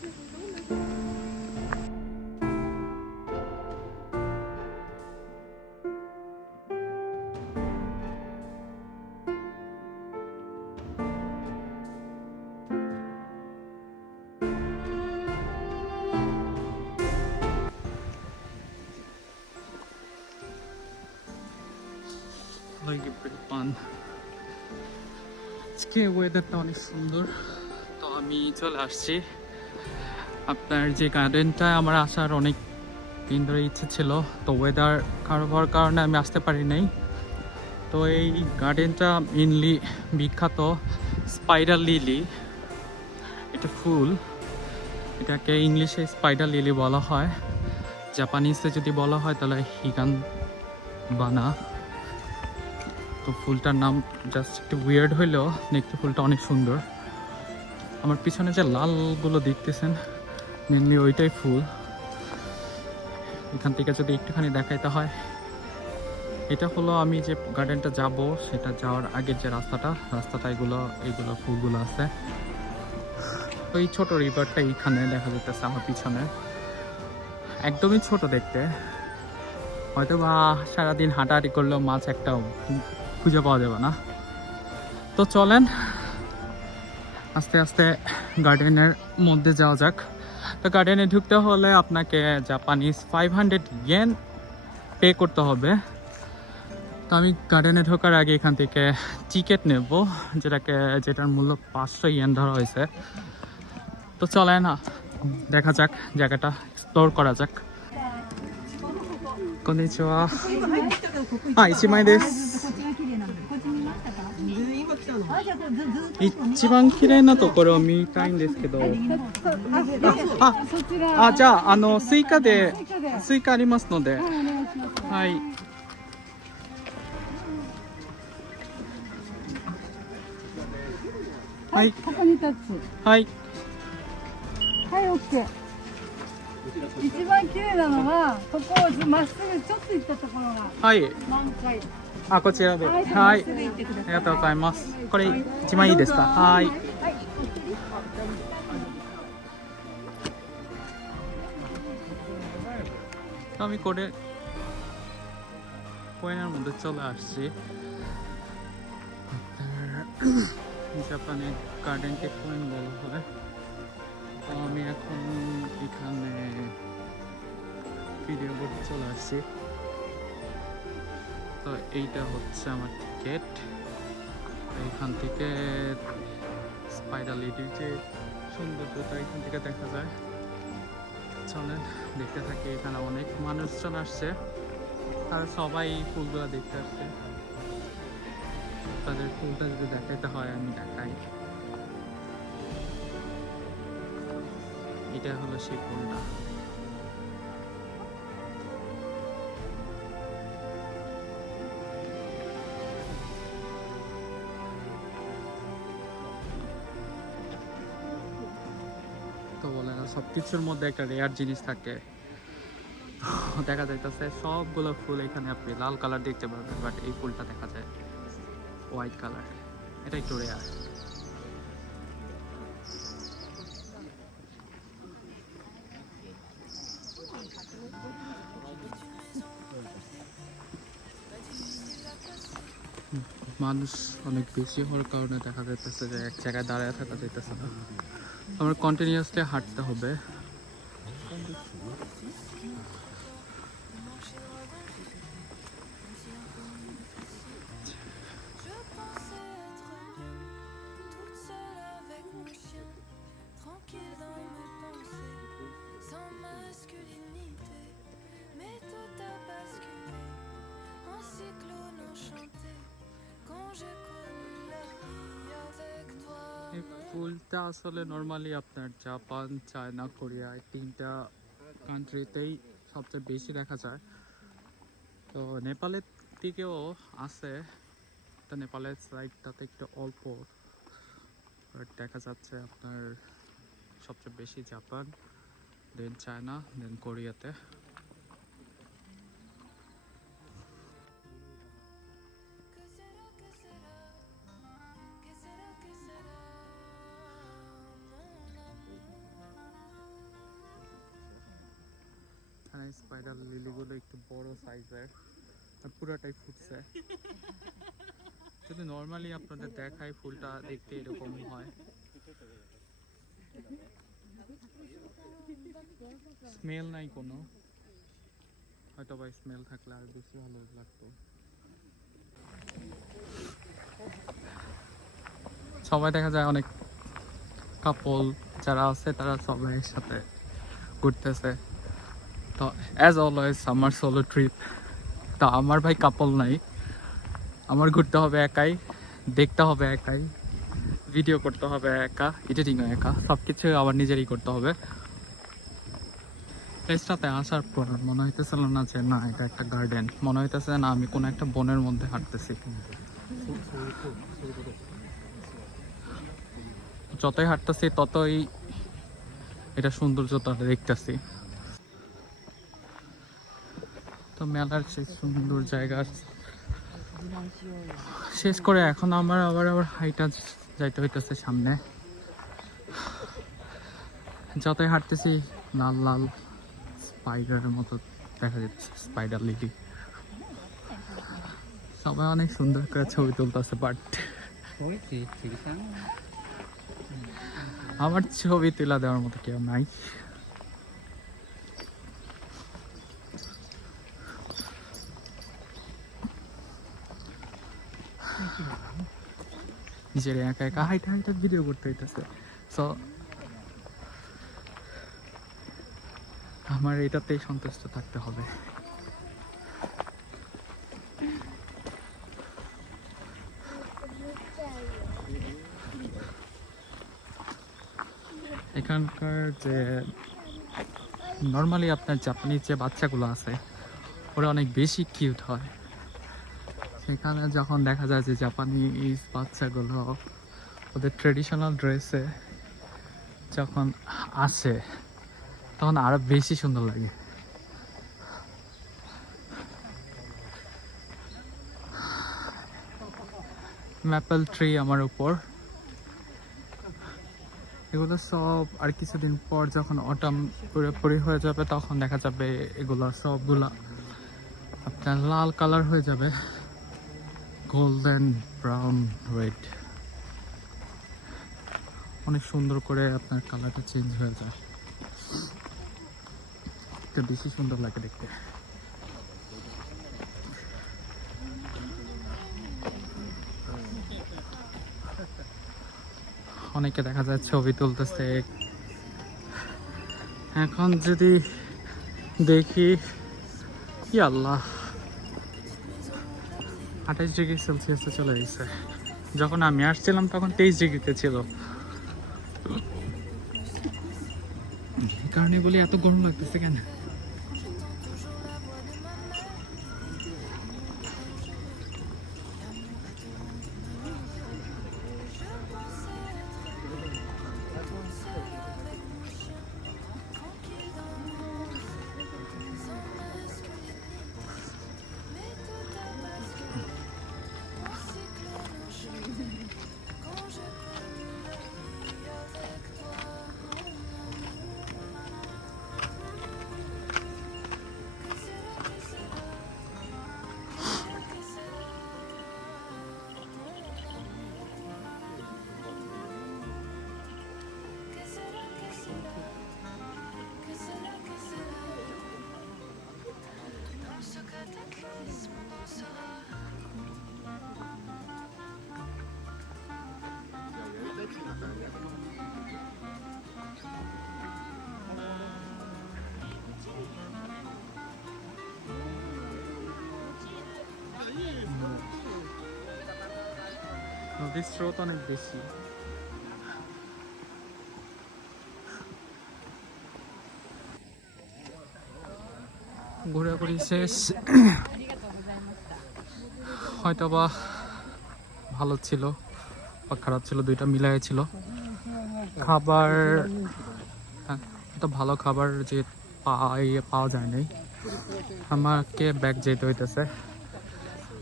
আজকে ওয়েদারটা অনেক সুন্দর, তো আমি চলে আসছি আপনার যে গার্ডেনটা। আমার আসার অনেক দিন ধরে ইচ্ছে ছিল, তো ওয়েদার খারাপ হওয়ার কারণে আমি আসতে পারি নাই। তো এই গার্ডেনটা মেনলি বিখ্যাত স্পাইডার লিলি, এটা ফুল, এটাকে ইংলিশে স্পাইডার লিলি বলা হয়, জাপানিজে যদি বলা হয় তাহলে হিগান বানা। তো ফুলটার নাম জাস্ট একটু উইয়ার্ড হইলেও দেখতে ফুলটা অনেক সুন্দর। আমার পিছনে যে লালগুলো দেখতেছেন মেনলি ওইটাই ফুল। এখান থেকে যদি একটুখানি দেখাইতে হয়, এটা হলো আমি যে গার্ডেনটা যাব সেটা যাওয়ার আগের যে রাস্তাটা এইগুলো ফুলগুলো আছে। ওই ছোট রিভারটা এইখানে দেখা যেতেছে আমার পিছনে, একদমই ছোট দেখতে, হয়তো বা সারাদিন হাঁটাহাঁটি করলেও মাছ একটা খুঁজে পাওয়া যাবে না। তো চলেন আস্তে আস্তে গার্ডেনের মধ্যে যাওয়া যাক। তো গার্ডেনে ঢুকতে হলে আপনাকে জাপানিজ 500 ইয়েন পে করতে হবে। তো আমি গার্ডেনে ঢোকার আগে এখান থেকে টিকিট নেব, যেটার মূল্য 500 ইয়েন ধরা হয়েছে। তো চলেন দেখা যাক, জায়গাটা এক্সপ্লোর করা যাক। কন্নিচিওয়া। 1枚です。一番綺麗なところを見たいんですけど。じゃあスイカありますので。はい。はい。ここに立つ。はい。はい、オッケー。一番綺麗なのはここをまっすぐちょっと行ったところがはい。満開。こちらで。はい。まっすぐ行ってください。ありがとうございます。これ一番いいですか。はい。はい。আমি করে কোয়েনের মধ্যে চলে আসছি। জাপানে গার্ডেনকে কোয়েন বলা হয়। তো আমি এখন এখানে ভিডিও করতে চলে আসছি। তো এইটা হচ্ছে আমার টিকিট। এইখান থেকে স্পাইডার লিলির যে সৌন্দর্যটা এখান থেকে দেখা যায়। চলেন দেখতে থাকি। এখানে অনেক মানুষজন আসছে, তারা সবাই ফুলগুলো দেখতে আসছে। তাদের ফুলটা যদি দেখাইতে হয় আমি দেখাই। এটা হলো সেই ফুলটা। তো বলে না, সবকিছুর মধ্যে একটা রেয়ার জিনিস থাকে। দেখা যাইতেছে সবগুলো ফুল এখানে আপনি লাল কালার দেখতে পারবেন, বাট এই ফুলটা দেখা যায় হোয়াইট কালার। এটা একটু রেয়ার। মানুষ অনেক বেশি হওয়ার কারণে দেখা যাইতেছে যে এক জায়গায় দাঁড়ায় থাকা যাইতেছে না, আমার কন্টিনিউয়াসলি হাঁটতে হবে। এই ফুলটা আসলে নর্মালি আপনার জাপান, চায়না, কোরিয়া এই তিনটা কান্ট্রিতেই সবচেয়ে বেশি দেখা যায়। তো নেপালের দিকেও আছে, তো নেপালের সাইডটাতে একটু অল্প দেখা যাচ্ছে। আপনার সবচেয়ে বেশি জাপান, দেন চায়না, দেন কোরিয়াতে। স্পাইডার লিলিগুলো একটু বড় সাইজের আর পুরাটাই ফুটছে। যদি নর্মালি আপনাদের দেখায় ফুলটা দেখতে এরকমই হয়। স্মেল নাই কোনো, হয়তো বা স্মেল থাকলে আর বেশি ভালো লাগতো। সবাই দেখা যায় অনেক কাপল যারা আছে তারা সবাই একসাথে ঘুরতেছে। তো অ্যাজ অলওয়েজ আমার সোলো ট্রিপ। তো আমার ভাই কাপল নাই, আমার ঘুরতে হবে একাই, দেখতে হবে একাই, ভিডিও করতে হবে একা, এডিটিংও একা, সব কিছু আবার নিজেরই করতে হবে। প্লেসটাতে আসার পর মনে হইতেছিল না যে না এটা একটা গার্ডেন, মনে হইতেছে না আমি কোনো একটা বনের মধ্যে হাঁটতেছি। যতই হাঁটতেছি ততই এটা সৌন্দর্যতা দেখতেছি। তো মেলার সেই সুন্দর জায়গা শেষ করে এখন আমার আবার হাইটা যাইতে হইতেছে সামনে। যতই হাঁটতেছি লাল লাল স্পাইডারের মতো দেখা যাচ্ছে, স্পাইডার লিলি। সবাই অনেক সুন্দর করে ছবি তুলতেছে, বাট আমার ছবি তুলা দেওয়ার মতো কেউ নাই। নিজের একা একা হাইটা হাইটা ভিডিও করতে হইতেছে। সো আমার এটাতেই সন্তুষ্ট থাকতে হবে। এখানকার যে নর্মালি আপনার জাপানিজ যে বাচ্চাগুলো আছে ওরা অনেক বেশি কিউট হয়। সেখানে যখন দেখা যায় যে জাপানিজ বাচ্চাগুলো ওদের ট্রেডিশনাল ড্রেসে যখন আসে তখন আরো বেশি সুন্দর লাগে। ম্যাপেল ট্রি আমার উপর, এগুলো সব আর কিছুদিন পর যখন অটাম পুরোপুরি হয়ে যাবে তখন দেখা যাবে এগুলো সবগুলা আপনার লাল কালার হয়ে যাবে, গোল্ডেন ব্রাউন রেড, অনেক সুন্দর করে আপনার কালারটা চেঞ্জ হয়ে যায়, এটা বেশি সুন্দর লাগে দেখতে। অনেকে দেখা যায় ছবি তুলতেছে। এখন যদি দেখি কি আল্লাহ 28 ডিগ্রি সেলসিয়াসে চলে গেছে। যখন আমি আসছিলাম তখন 23 ডিগ্রিতে ছিল। এই কারণে বলি এত গরম লাগতেছে কেন। নদীর স্রোত অনেক বেশি। ঘোরাঘুরি শেষ, হয়তোবা ভালো ছিল বা খারাপ ছিল, দুইটা মিলাই ছিল। খাবার তো ভালো খাবার যে পাওয়া যায় নাই, আমাকে ব্যাক যেতে হইতেছে।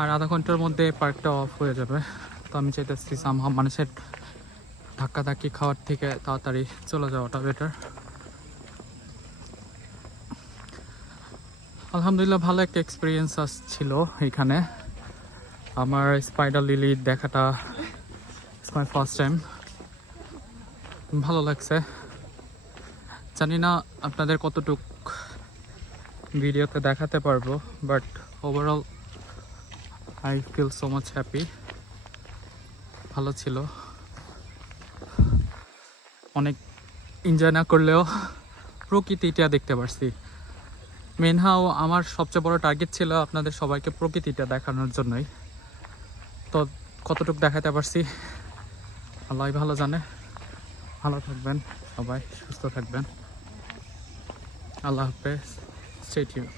আর আধা ঘন্টার মধ্যে পার্কটা অফ হয়ে যাবে। তো আমি চাইতেছি সামহাও মানুষের ধাক্কাধাক্কি খাওয়ার থেকে তাড়াতাড়ি চলে যাওয়াটা বেটার। আলহামদুলিল্লাহ ভালো একটা এক্সপিরিয়েন্স ছিল এখানে। আমার স্পাইডার লিলি দেখাটা ইটস মাই ফার্স্ট টাইম, ভালো লাগছে। জানি না আপনাদের কতটুক ভিডিওতে দেখাতে পারবো, but overall I feel so much happy. ভালো ছিল, অনেক এনজয় না করলেও প্রকৃতিটা দেখতে পারছি। মেনহাও আমার সবচেয়ে বড় টার্গেট ছিল আপনাদের সবাইকে প্রকৃতিটা দেখানোর জন্যই। তো কতটুকু দেখাতে পারছি আল্লাহ ভালো জানে। ভালো থাকবেন সবাই, সুস্থ থাকবেন। আল্লাহ হাফেজ, স্টে টিউনড।